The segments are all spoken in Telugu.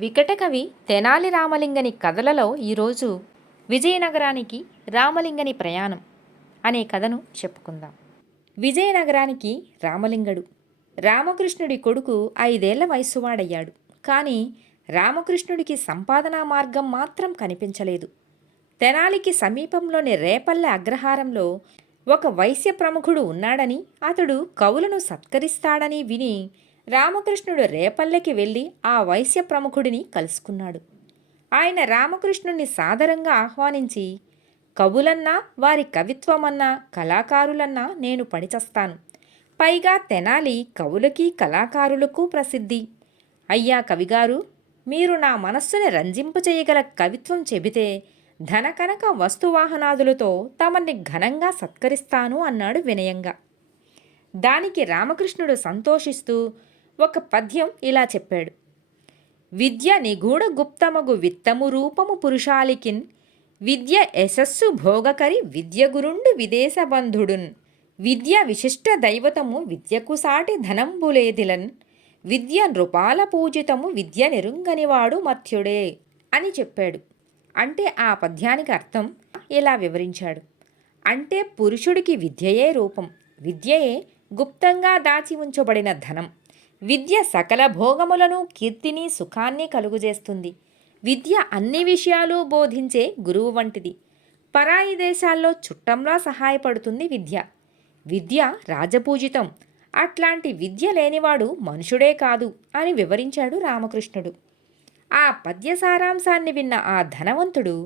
వికటకవి తెనాలి రామలింగని కథలలో ఈరోజు విజయనగరానికి రామలింగని ప్రయాణం అనే కథను చెప్పుకుందాం. విజయనగరానికి రామలింగడు రామకృష్ణుడి కొడుకు 5 ఏళ్ల వయస్సువాడయ్యాడు. కానీ రామకృష్ణుడికి సంపాదనా మార్గం మాత్రం కనిపించలేదు. తెనాలికి సమీపంలోని రేపల్లె అగ్రహారంలో ఒక వైశ్య ప్రముఖుడు ఉన్నాడని, అతడు కవులను సత్కరిస్తాడని విని రామకృష్ణుడు రేపల్లెకి వెళ్ళి ఆ వైశ్య ప్రముఖుడిని కలుసుకున్నాడు. ఆయన రామకృష్ణుణ్ణి సాదరంగా ఆహ్వానించి, కవులన్నా వారి కవిత్వమన్నా కళాకారులన్నా నేను పడిచస్తాను. పైగా తెనాలి కవులకి కళాకారులకు ప్రసిద్ధి. అయ్యా కవిగారు, మీరు నా మనస్సుని రంజింపచేయగల కవిత్వం చెబితే ధనకనక వస్తువాహనాదులతో తమని ఘనంగా సత్కరిస్తాను అన్నాడు వినయంగా. దానికి రామకృష్ణుడు సంతోషిస్తూ ఒక పద్యం ఇలా చెప్పాడు. విద్య నిగూఢ గుప్తమగు విత్తము రూపము పురుషాలికిన్, విద్య యశస్సు భోగకరి విద్య గురుండు విదేశబంధుడున్, విద్య విశిష్ట దైవతము విద్యకు సాటి ధనంబులేదిలన్, విద్య నృపాల పూజితము విద్య నెరుంగనివాడు మత్యుడే అని చెప్పాడు. అంటే ఆ పద్యానికి అర్థం ఇలా వివరించాడు. అంటే పురుషుడికి విద్యయే రూపం, విద్యయే గుప్తంగా దాచి ఉంచబడిన ధనం. విద్య సకల భోగములను కీర్తిని సుఖాన్ని కలుగుజేస్తుంది. విద్య అన్ని విషయాలు బోధించే గురువు వంటిది. పరాయి దేశాల్లో చుట్టంలా సహాయపడుతుంది విద్య. విద్య రాజపూజితం. అట్లాంటి విద్య లేనివాడు మనుషుడే కాదు అని వివరించాడు రామకృష్ణుడు. ఆ పద్య సారాంశాన్ని విన్న ఆ ధనవంతుడు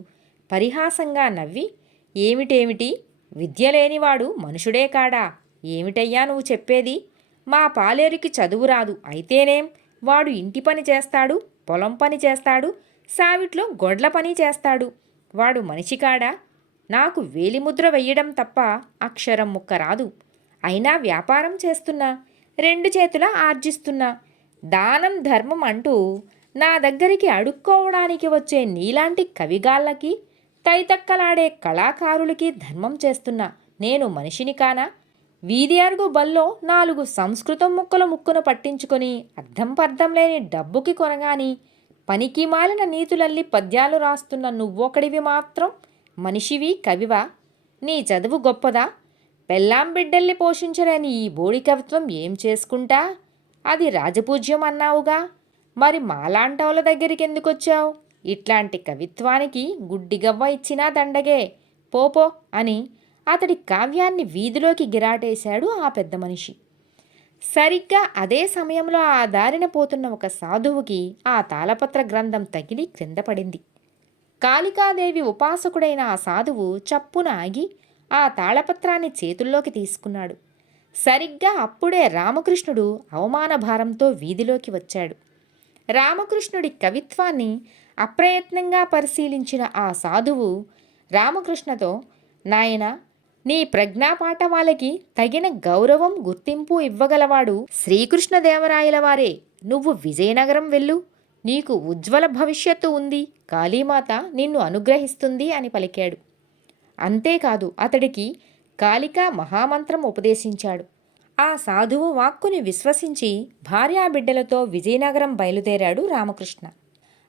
పరిహాసంగా నవ్వి, ఏమిటేమిటి, విద్య లేనివాడు మనుషుడే కాడా? ఏమిటయ్యా నువ్వు చెప్పేది? మా పాలేరుకి చదువు రాదు, అయితేనేం, వాడు ఇంటి పని చేస్తాడు, పొలం పని చేస్తాడు, సావిట్లో గొడ్ల పని చేస్తాడు. వాడు మనిషి కాడా? నాకు వేలిముద్ర వెయ్యడం తప్ప అక్షరం ముక్క రాదు. అయినా వ్యాపారం చేస్తున్నా, 2 చేతులా ఆర్జిస్తున్నా. దానం ధర్మం అంటూ నా దగ్గరికి అడుక్కోవడానికి వచ్చే నీలాంటి కవిగాళ్ళకి, తైతక్కలాడే కళాకారులకి ధర్మం చేస్తున్నా. నేను మనిషిని కానా? వీధి అరుగు బల్లో 4 సంస్కృతం ముక్కలు ముక్కును పట్టించుకొని అర్థం పర్థం లేని డబ్బుకి కొనగాని పనికి మాలిన నీతులల్లి పద్యాలు రాస్తున్న నువ్వొకడివి మాత్రం మనిషివి, కవివా? నీ చదువు గొప్పదా? పెళ్ళాం బిడ్డల్ని పోషించలేని ఈ బోడి కవిత్వం ఏం చేసుకుంటా? అది రాజపూజ్యం అన్నావుగా, మరి మాలాంటవుల దగ్గరికి ఎందుకొచ్చావు? ఇట్లాంటి కవిత్వానికి గుడ్డిగవ్వ ఇచ్చినా దండగే, పోపో అని అతడి కావ్యాన్ని వీధిలోకి గిరాటేశాడు ఆ పెద్ద మనిషి. సరిగ్గా అదే సమయంలో ఆ దారిన పోతున్న ఒక సాధువుకి ఆ తాళపత్ర గ్రంథం తగిలి క్రింద పడింది. కాళికాదేవి ఉపాసకుడైన ఆ సాధువు చప్పున ఆగి ఆ తాళపత్రాన్ని చేతుల్లోకి తీసుకున్నాడు. సరిగ్గా అప్పుడే రామకృష్ణుడు అవమాన భారంతో వీధిలోకి వచ్చాడు. రామకృష్ణుడి కవిత్వాన్ని అప్రయత్నంగా పరిశీలించిన ఆ సాధువు రామకృష్ణతో, నాయనా, నీ ప్రజ్ఞాపాఠవాలకి తగిన గౌరవం గుర్తింపు ఇవ్వగలవాడు శ్రీకృష్ణదేవరాయల వారే. నువ్వు విజయనగరం వెళ్ళు, నీకు ఉజ్వల భవిష్యత్తు ఉంది, కాళీమాత నిన్ను అనుగ్రహిస్తుంది అని పలికాడు. అంతేకాదు అతడికి కాళికా మహామంత్రం ఉపదేశించాడు. ఆ సాధువు వాక్కుని విశ్వసించి భార్యాబిడ్డలతో విజయనగరం బయలుదేరాడు రామకృష్ణ.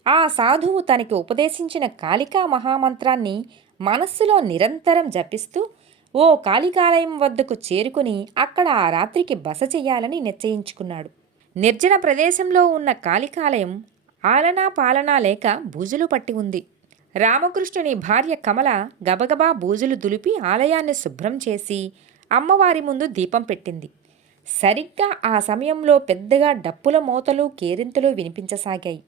ఆ సాధువు తనకి ఉపదేశించిన కాళికా మహామంత్రాన్ని మనస్సులో నిరంతరం జపిస్తూ ఓ కాళికాలయం వద్దకు చేరుకుని అక్కడ ఆ రాత్రికి బస చెయ్యాలని నిశ్చయించుకున్నాడు. నిర్జన ప్రదేశంలో ఉన్న కాళికాలయం ఆలనా పాలనా లేక బూజులు పట్టి ఉంది. రామకృష్ణుని భార్య కమల గబగబా బూజులు దులిపి ఆలయాన్ని శుభ్రం చేసి అమ్మవారి ముందు దీపం పెట్టింది. సరిగ్గా ఆ సమయంలో పెద్దగా డప్పుల మోతలు కేరింతలు వినిపించసాగాయి.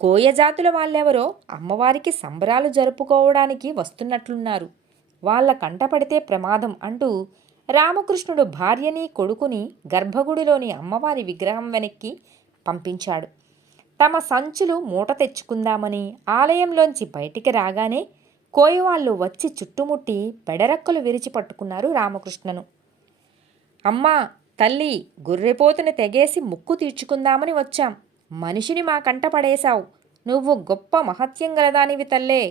కోయజాతుల వాళ్ళెవరో అమ్మవారికి సంబరాలు జరుపుకోవడానికి వస్తున్నట్లున్నారు, వాళ్ళ కంటపడితే ప్రమాదం అంటూ రామకృష్ణుడు భార్యని కొడుకుని గర్భగుడిలోని అమ్మవారి విగ్రహం వెనక్కి పంపించాడు. తమ సంచులు మూట తెచ్చుకుందామని ఆలయంలోంచి బయటికి రాగానే కోయవాళ్ళు వచ్చి చుట్టుముట్టి పెడరెక్కలు విరిచి పట్టుకున్నారు రామకృష్ణను. అమ్మా, తల్లి, గొర్రెపోతుని తెగేసి ముక్కు తీర్చుకుందామని వచ్చాం. మనిషిని మా కంట పడేశావు. నువ్వు గొప్ప మహత్యం గలదానివి తల్లే.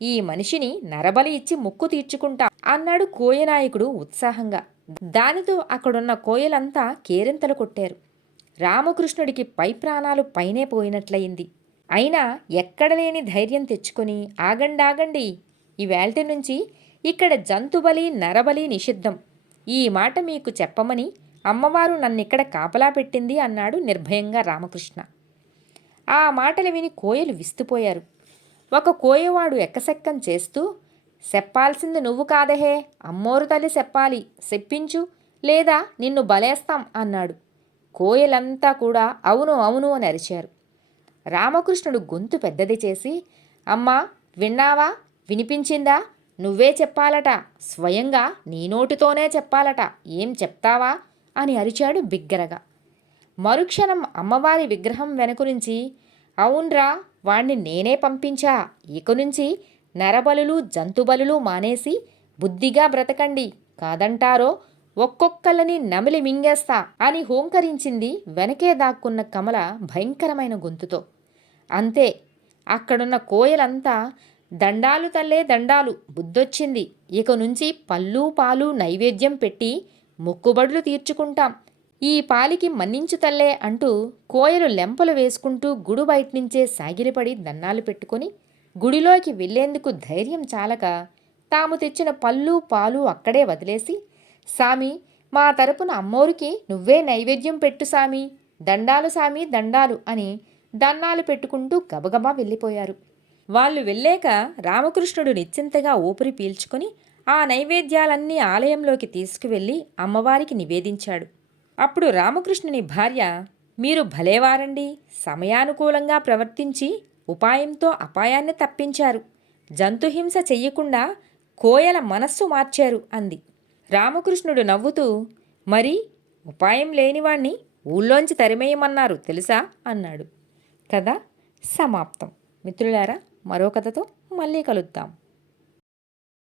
ఈ మనిషిని నరబలి ఇచ్చి ముక్కు తీర్చుకుంటా అన్నాడు కోయనాయకుడు ఉత్సాహంగా. దానితో అక్కడున్న కోయలంతా కేరింతలు కొట్టారు. రామకృష్ణుడికి పై ప్రాణాలు పైనే పోయినట్లయింది. అయినా ఎక్కడలేని ధైర్యం తెచ్చుకొని ఆగండాగండి, ఈవేల్టి నుంచి ఇక్కడ జంతుబలి నరబలి నిషిద్ధం, ఈ మాట మీకు చెప్పమని అమ్మవారు నన్నిక్కడ కాపలా పెట్టింది అన్నాడు నిర్భయంగా రామకృష్ణ. ఆ మాటలు విని కోయలు విస్తుపోయారు. ఒక కోయవాడు ఎక్కసెక్కం చేస్తూ, చెప్పాల్సింది నువ్వు కాదహే, అమ్మోరు తల్లి చెప్పాలి, చెప్పించు, లేదా నిన్ను బలేస్తాం అన్నాడు. కోయలంతా కూడా అవును అవును అని అరిచారు. రామకృష్ణుడు గొంతు పెద్దది చేసి, అమ్మా విన్నావా, వినిపించిందా, నువ్వే చెప్పాలట, స్వయంగా నీ నోటితోనే చెప్పాలట, ఏం చెప్తావా అని అరిచాడు బిగ్గరగా. మరుక్షణం అమ్మవారి విగ్రహం వెనుక నుంచి, అవున్రా, వాణ్ణి నేనే పంపించా, ఇక నుంచి నరబలులు జంతుబలులు మానేసి బుద్ధిగా బ్రతకండి, కాదంటారో ఒక్కొక్కళ్ళని నమిలి మింగేస్తా అని హోంకరించింది వెనకే దాక్కున్న కమల భయంకరమైన గొంతుతో. అంతే, అక్కడున్న కోయలంతా దండాలు తల్లే దండాలు, బుద్ధొచ్చింది, ఇక నుంచి పళ్ళు పాలు నైవేద్యం పెట్టి మొక్కుబడులు తీర్చుకుంటాం, ఈ పాలికి మన్నించు తల్లే అంటూ కోయలు లెంపలు వేసుకుంటూ గుడి బయటనుంచే సాగిలిపడి దన్నాలు పెట్టుకొని గుడిలోకి వెళ్లేందుకు ధైర్యం చాలక తాము తెచ్చిన పళ్ళు పాలు అక్కడే వదిలేసి, సామి, మా తరపున అమ్మోరికి నువ్వే నైవేద్యం పెట్టు సామి, దండాలు సామి దండాలు అని దన్నాలు పెట్టుకుంటూ గబగబా వెళ్ళిపోయారు. వాళ్ళు వెళ్ళాక రామకృష్ణుడు నిశ్చింతగా ఊపిరి పీల్చుకొని ఆ నైవేద్యాలన్నీ ఆలయంలోకి తీసుకువెళ్ళి అమ్మవారికి నివేదించాడు. అప్పుడు రామకృష్ణుని భార్య, మీరు భలేవారండి, సమయానుకూలంగా ప్రవర్తించి ఉపాయంతో అపాయాన్ని తప్పించారు, జంతుహింస చెయ్యకుండా కోయల మనస్సు మార్చారు అంది. రామకృష్ణుడు నవ్వుతూ, మరి ఉపాయం లేనివాణ్ణి ఊళ్ళోంచి తరిమేయమన్నారు తెలుసా అన్నాడు. కథ సమాప్తం. మిత్రులారా, మరో కథతో మళ్ళీ కలుద్దాం.